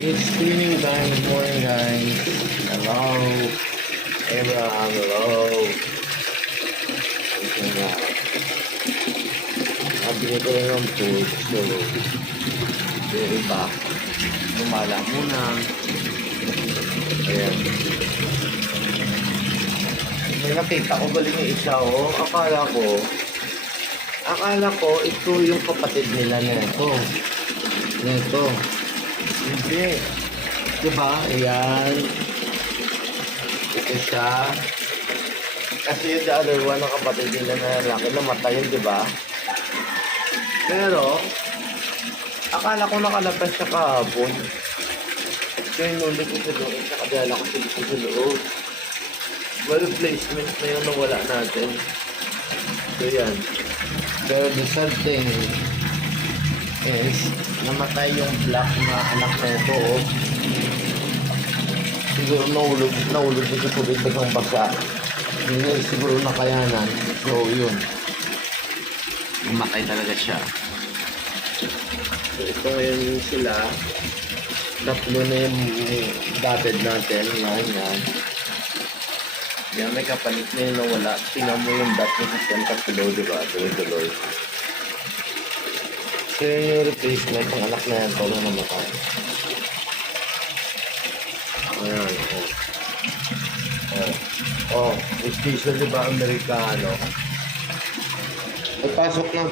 It's streaming time. Good morning, guys. Hello. Abraham, hello. Okay na. Nabili ko lang ng food. So, yung iba, lumala muna. Ayan. May nakita ko galing yung isa, oh. Akala ko, ito yung kapatid nila nito. Nito. Hindi. Diba? Ayan. Ito siya. Kasi yung the other one, ang kapatid nila na lalaki, namatay yun, diba? Pero, akala ko nakalabas siya kahapon. Kaya nulit ko sa doon, nakadala ko sa dito sa loob. Well, placement na yun nawala natin. So, yan. Pero the sad thing is, namatay yung black na anak na ito, oh. Siguro nahulog sa tubig ng basa. Hindi siguro nakayanan. So, yun. Namatay talaga siya. So, ito ngayon sila. Tatlo na yung dotted natin. Yan. Yan, may kapalit na yun na wala. Tingnan mo yung dot ng system tatlo, diba? Tuloy-tuloy. So, yun yung replacement ng anak na yan. Ito na namatay. Ayan, station, diba? Amerikano. Ay, pasok na.